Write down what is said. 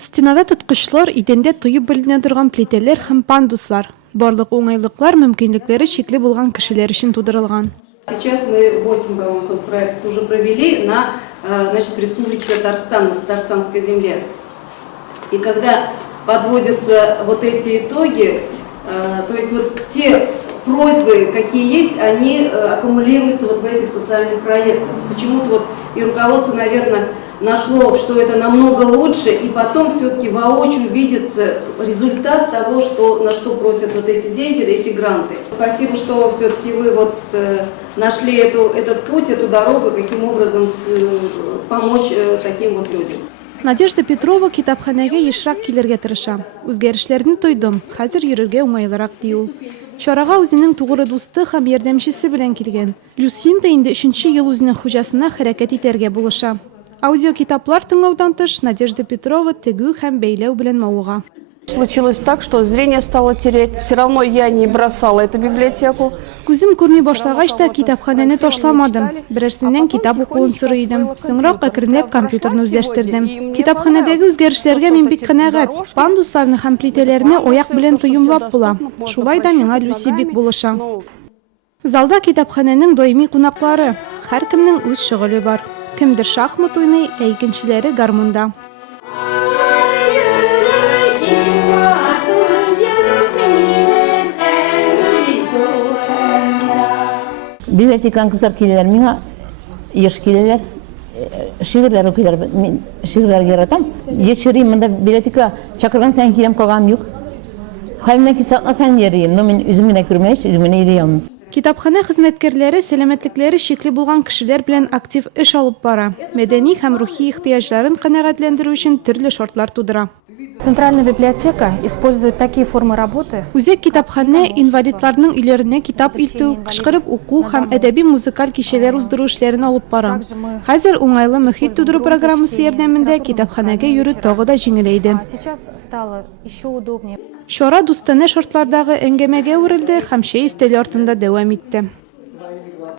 Стенада тоткычлар, идәндә тоеп беленә торган плитәләр һәм пандуслар. Барлык уңайлыклар мөмкинлекләре чикле булган кешеләр өчен тудырылган. Сейчас мы 8, по-моему, соцпроектов уже провели в Республике Татарстан, на татарстанской земле. И когда подводятся вот эти итоги, то есть вот те просьбы, какие есть, они аккумулируются вот в этих социальных проектах. Почему-то вот и руководство, наверное, нашло, что это намного лучше, и потом все-таки воочию видится результат того, на что просят вот эти деньги, эти гранты. Спасибо, что все-таки вы вот нашли этот путь, эту дорогу, каким образом помочь таким вот людям. Надежда Петрова китапханәгә ешрак килергә тырыша. Үзгәрешләрне тойдым, хәзер йөрергә уңайлырак ди ул. Чарага үзенең тугры дусты һәм ярдәмчесе белән килгән. Люсинда инде 3нче ел үзенең хуҗасына хәрәкәт итәргә булыша. Аудиокитаплар тыңлаудан тыш Надежда Петрова тегү һәм бәйләү белән мавыга. Случилось так, что зрение стало терять. Все равно я не бросала эту библиотеку. Күзем күрми башлагач та китапханәне ташламадым. Берәрсеннән китап укуын сорый идем. Соңрак әкренләп компьютерны үзләштердем. Китапханәдәге үзгәрешләргә мин бик канәгать. Пандусларны һәм плитәләрне аяк белән тоемлап була. Шулай да миңа Люси бик булыша. Залда китапханәнең даими кунаклары. Һәркемнең үз шөгыле бар. Кемдер шахмат уйный, ә икенчеләре гармунда. Библиотекадан кыздар киләләр, миңа еш киләләр, шигырьләр укыйлар, мин шигырьләргә яратам. Ешерим, монда библиотека чакырган сайын киләм, калгам юк. Хәлемнән кисәтна сайын йөрим, но мин үзем генә күрмәйч, үзем генә йөрим. Китапхана хезмәткәрләре сәламәтлекләре шикле булган кешеләр белән актив эш алып бара. Мәдәни һәм рухи ихтыяҗларын канәгатьләндерү өчен төрле шартлар тудыра. Центральная библиотека использует такие формы работы. Үзәк китапханә инвалидларның өйләренә китап илтү, кышкырып уку һәм әдәби музыкаль кичәләр уздыру эшләрен алып бара. Хәзер уңайлы мөхит тудыру программасы ярдәмендә китапханәгә йөрү тагы да җиңеләйде. Сейчас стало еще удобнее. Чара дустана шартлардагы әңгәмәгә үрелде һәм чәй өстәле артында дәвам итте.